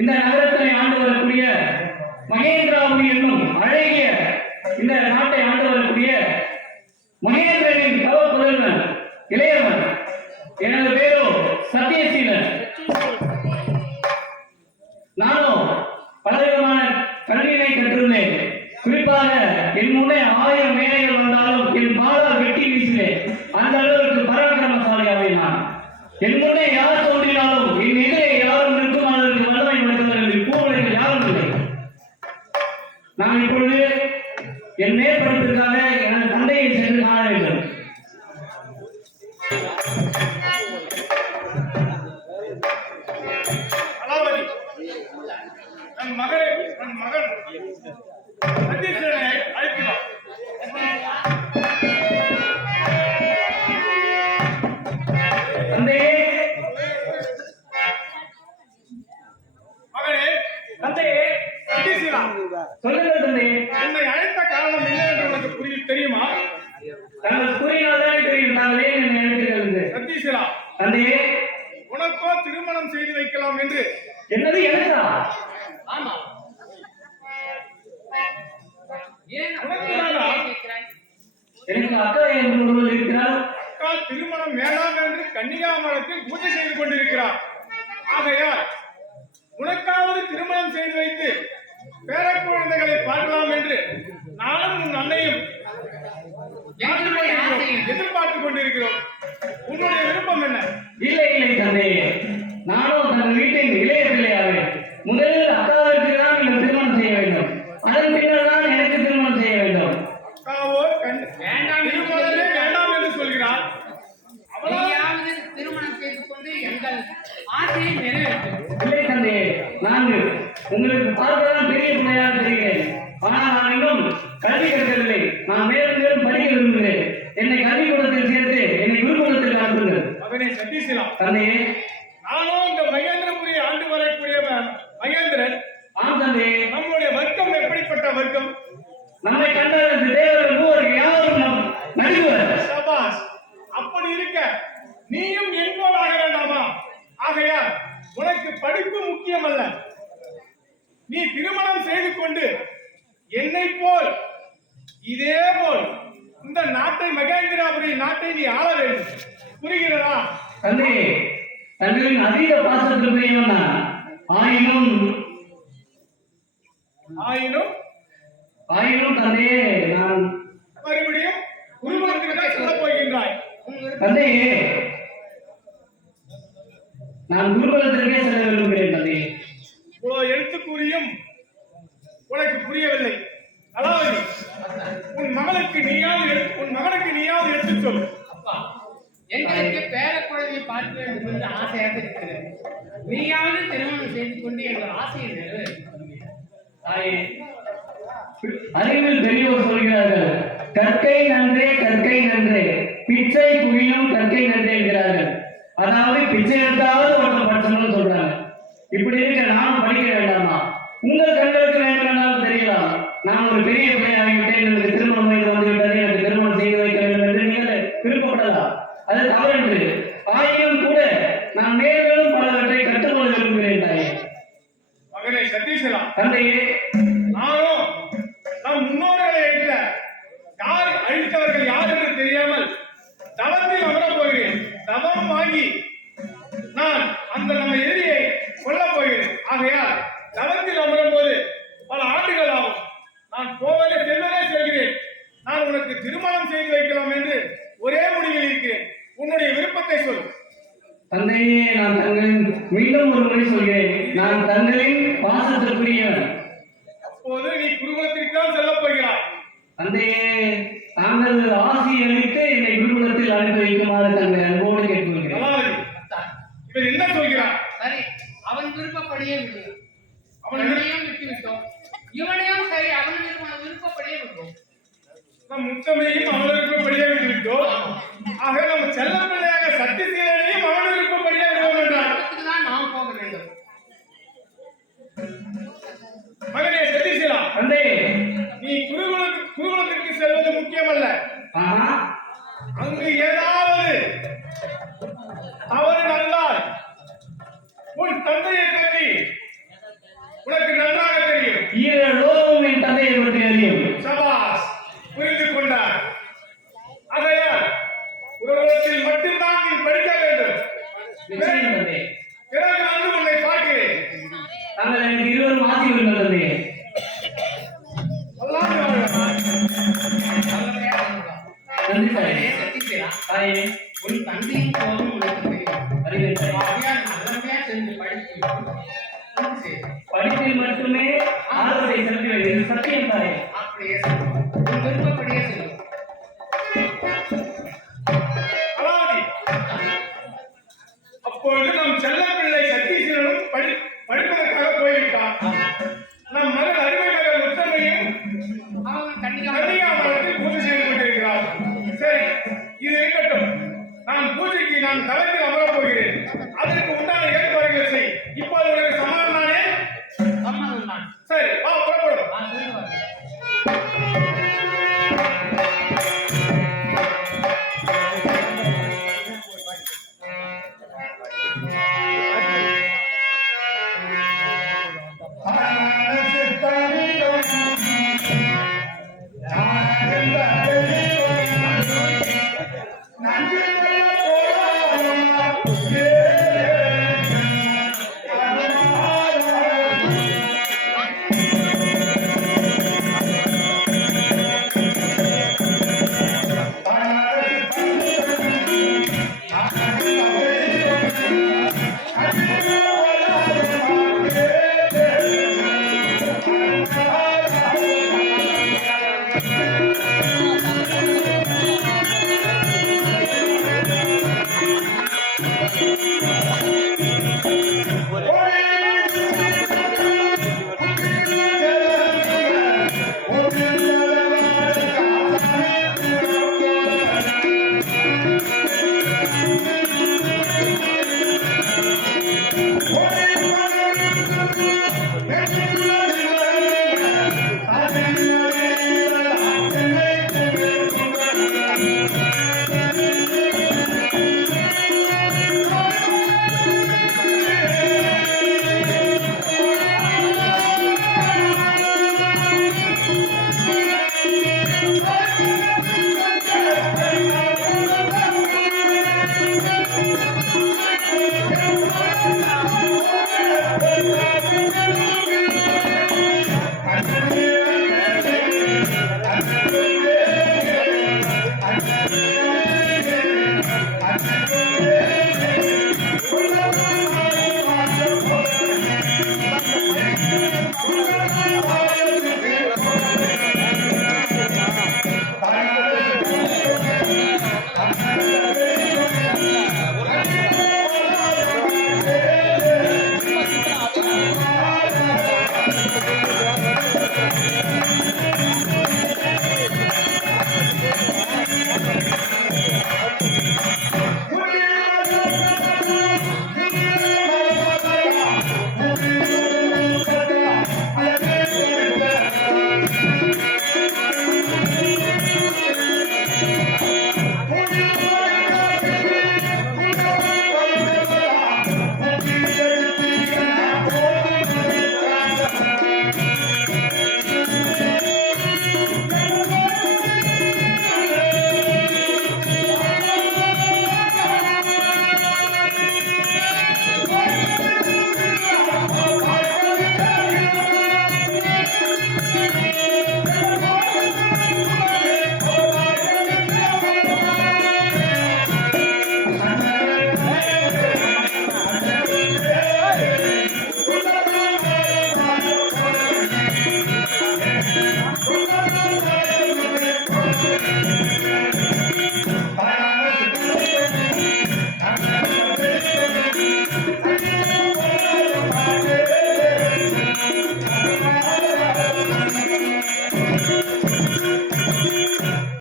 இந்த நகரத்தை ஆண்டு வரக்கூடிய மகேந்திராபுரி என்னும் அழகிய இந்த நாட்டை ஆண்டு வரக்கூடிய மகேந்திரனின் புதல்வன் இளையவன். எனது பேரோ சத்தியசீலன். நானும் பலவிதமான கல்வியினை கற்றுள்ளேன். குறிப்பாக என் முன்னே 1000 மேலைகள் வந்தாலும் என் பாலால் வெட்டி வீசினேன். அந்த அளவிற்கு பராக்கிரமசாலியாவே நான். என் முன்னே யார் தோன்றினாலும் என் எதிரே யாரும் நிற்கும் அளவிற்கு வல்லமை படைத்தவர்கள் பூவுலகில் யாரும் இல்லை. நான் இப்பொழுது என் மேற்படிப்பிற்காக எனது தந்தையை சென்று காண வேண்டும். தன் மகன் சத்தீஸ்வரனை அழைக்கிறார். தந்தையே, மகனே, தந்தையே, சத்தீஸ்வரா, சொல்லுங்கள் தந்தையே. என்னை அழைத்த காரணம் என்ன என்று உனக்கு தெரியுமா? தனது கூறினால்தான் தெரியும். நாங்களே என்னை அழைக்கிறது. சத்தீஸ்வரா, தந்தையே, உனக்கோ திருமணம் செய்து வைக்கலாம் என்று. என்னது எனக்கா? ஆமா. எனக்கு அக்கா என்று ஒருவர் இருக்கிறார். அக்கா திருமணம் வேண்டாம் என்று கன்னிகாமரத்தில் பூஜை செய்து கொண்டிருக்கிறார். ஆகையால் உனக்காவது திருமணம் செய்து வைத்து பேர குழந்தைகளை பார்க்கலாம் என்று நானும் உன் அன்னையும் எதிர்பார்த்துக் கொண்டிருக்கிறோம். உன்னுடைய விருப்பம் என்ன? இல்லை இல்லை தந்தையே, நானும் தன் வீட்டின் இளைய பிள்ளையாவேன். முதலில் அக்காவிற்கு தான் இந்த திருமணம் செய்ய வேண்டும். அதன் பின்னர் தான் எனக்கு திருமணம் செய்ய வேண்டும். அக்காவோ வேண்டாம் திருமணமே வேண்டாம் என்று சொல்கிறார். அவளாவது திருமணம் செய்து கொண்டு எங்கள் ஆசையை நிறைவேற்றும். இல்லை தந்தையே, நான் உங்களுக்கு பார்ப்பதான் பெரிய பிள்ளையாக தெரிகிறேன். ஆனால் நான் இன்னும் கல்வி கற்கவில்லை. நான் மேலும் மேலும் படிக்க விரும்புகிறேன். என்னை கல்விக்கூடத்தில் சேர்த்து என்னை குருகுலத்தில் அனுப்புங்கள். அவனை சத்தீஸ்வரா, தந்தையே, நானும் இந்த மகேந்திரபுரி ஆண்டு வரக்கூடிய மகேந்திரன். ஆம் தந்தையே. நம்முடைய வர்க்கம் எப்படிப்பட்ட வர்க்கம்? நம்மை கண்ட தேவர்கள் மூவருக்கு யாரும் நடிவர். சபாஸ். அப்படி இருக்க நீயும் என்போல் ஆக வேண்டாமா? ஆகையால் உனக்கு படிப்பு முக்கியம் அல்ல. நீ திருமணம் செய்து கொண்டு என்னை போல் இதே போல் இந்த நாட்டை மகேந்திராபுரி நாட்டை நீ ஆள வேண்டும். புரிகிறதா? தந்தையே, தங்களின் அதீத பாசத்திற்குரியவன் நான். ஆயினும் தந்தையே, நான் மறுபடியும் குருகுலத்திற்கு சொல்ல போகின்றாய். தந்தையே, நான் குருகுலத்திற்கே செல்ல விரும்புகிறேன். தந்தையே, எழுத்து கூறியும் உனக்கு புரியவில்லை. அதாவது உன் மகனுக்கு நீயாவது எடுத்து சொல். அப்பா, எங்களுக்கு பேர குழந்தையை பார்க்க வேண்டும் என்று ஆசையாக இருக்கிறது. நீயாவது திருமணம் செய்து கொண்டு எங்கள் ஆசையை நிறைவேற்றும். அறிவில் பெரியோர் சொல்கிறார்கள், கற்கை நன்றே கற்கை நன்றே, பிச்சை குயிலும் கற்கை நன்றே என்கிறார்கள். அதாவது பிச்சை எடுத்தாவது ஒருத்தர் படிச்சோம்னு சொல்றாங்க. இப்படி இருக்க நானும் படிக்க வேண்டாமா? உங்கள் கண்களுக்கு வேண்டுமென்றாலும் தெரியலாம். நான் ஒரு பெரிய பிள்ளையாகிவிட்டேன், எனக்கு திருமணம் வயது வந்துவிட்டது, எனக்கு திருமணம் செய்து வைக்க வேண்டும் என்று நீங்கள் விருப்பப்படலாம். அது தவறென்று. ஆயினும் கூட நான் மேலும் பலவற்றை கற்றுக்கொள்ள விரும்புகிறேன். தந்தையே, நானும் நம் முன்னோர்களை அழித்தவர்கள் யார் என்று தெரியாமல் தவத்தில் அமரப் போகிறேன். தவம் வாங்கி நான் அந்த நம்ம எதிரியை கொல்லப் போகிறேன். ஆகையால் தவத்தில் அமரும் போது பல ஆண்டுகள் ஆகும். நான் செல்வதே செல்கிறேன். நான் உனக்கு திருமணம் செய்து வைக்கலாம் என்று ஒரே முடிவில் இருக்கிறேன். உன்னுடைய விருப்பத்தை சொல். தந்தையே, நான் தங்களின் மீண்டும் ஒரு முறை சொல்கிறேன், நான் தங்களின் பாசத்திற்குரியவன். அப்போது நீ குருகுலத்திற்காக செல்லப் போகிறாய். தந்தையே, தாங்கள் ஆசி அளித்து என்னை குருகுலத்தில் அனுப்பி வைக்குமாறு தங்களை அன்போடு கேட்டுக்கொள்கிறேன். கலாவதி, இவன் என்ன சொல்கிறான்? சரி, அவன் விருப்பப்படியே விடு. அவனையும் விட்டு விட்டோம், இவனையும் சரி அவன் விருப்பப்படியே விட்டோம். நம் முத்தமையும் அவன் விருப்பப்படியே விட்டு விட்டோம். ஆக நம்ம செல்ல பிள்ளையாக சத்தியசீலனையும் அவன் விருப்பப்படியே விடுவோம் என்றார். தான் நாம் போக வேண்டும். மகனே சத்தியசீலா, தந்தையே, நீ குருகுலத்திற்கு செல்வது முக்கியமல்ல. ஆஹா, அங்கு ஏதாவது தவறு நடந்தால் உன் தந்தையை பற்றி உனக்கு நன்றாக தெரியும். ஈரலோகம் என் தந்தையை பற்றி அறியும். சபாஸ், புரிந்து கொண்டார். ஆகையால் குருகுலத்தில் மட்டும்தான் நீ படிக்க வேண்டும். நிச்சயம் தந்தையே. பிறகு வந்து உன்னை பார்க்கிறேன். தாங்கள் எனக்கு இருவரும் ஆசி விடுங்கள் தந்தையே. அல்லாஹ் வாழ்வார். நல்லபடியா இருக்கலாம். நன்றி தாயே. அவனே சத்தியசீலா, தாயே, உன் தந்தையின் கோபம் உனக்கு தெரியும். அறிவேன் தாயே. ஆகையால் நல்லபடியா சென்று படித்து படிப்பில் மட்டுமே ஆர்வத்தை செலுத்த வேண்டியது சத்தியம் தாயே. அப்படியே செல்லும். உன் விருப்பப்படியே செல்லும். அலாதி, அப்பொழுது நம் செல்ல பிள்ளை சத்தீஸ்வரனும் படிப்பதற்காக போய்விட்டான். நம் மகள் அருமை மகள் உத்தமையும் அவன் கண்டிப்பா கன்னிகாமரத்தில் பூஜை செய்து கொண்டிருக்கிறார். சரி, இது இருக்கட்டும். நான் தளத்தில் அமரப் போகிறேன். அதற்கு உண்டான ஏற்பாடுகளை செய். இப்போது உனக்கு சமாதானம் தானே? சம்மதம் தான். சரி, வா புறப்படும். சொல்லுவாங்க.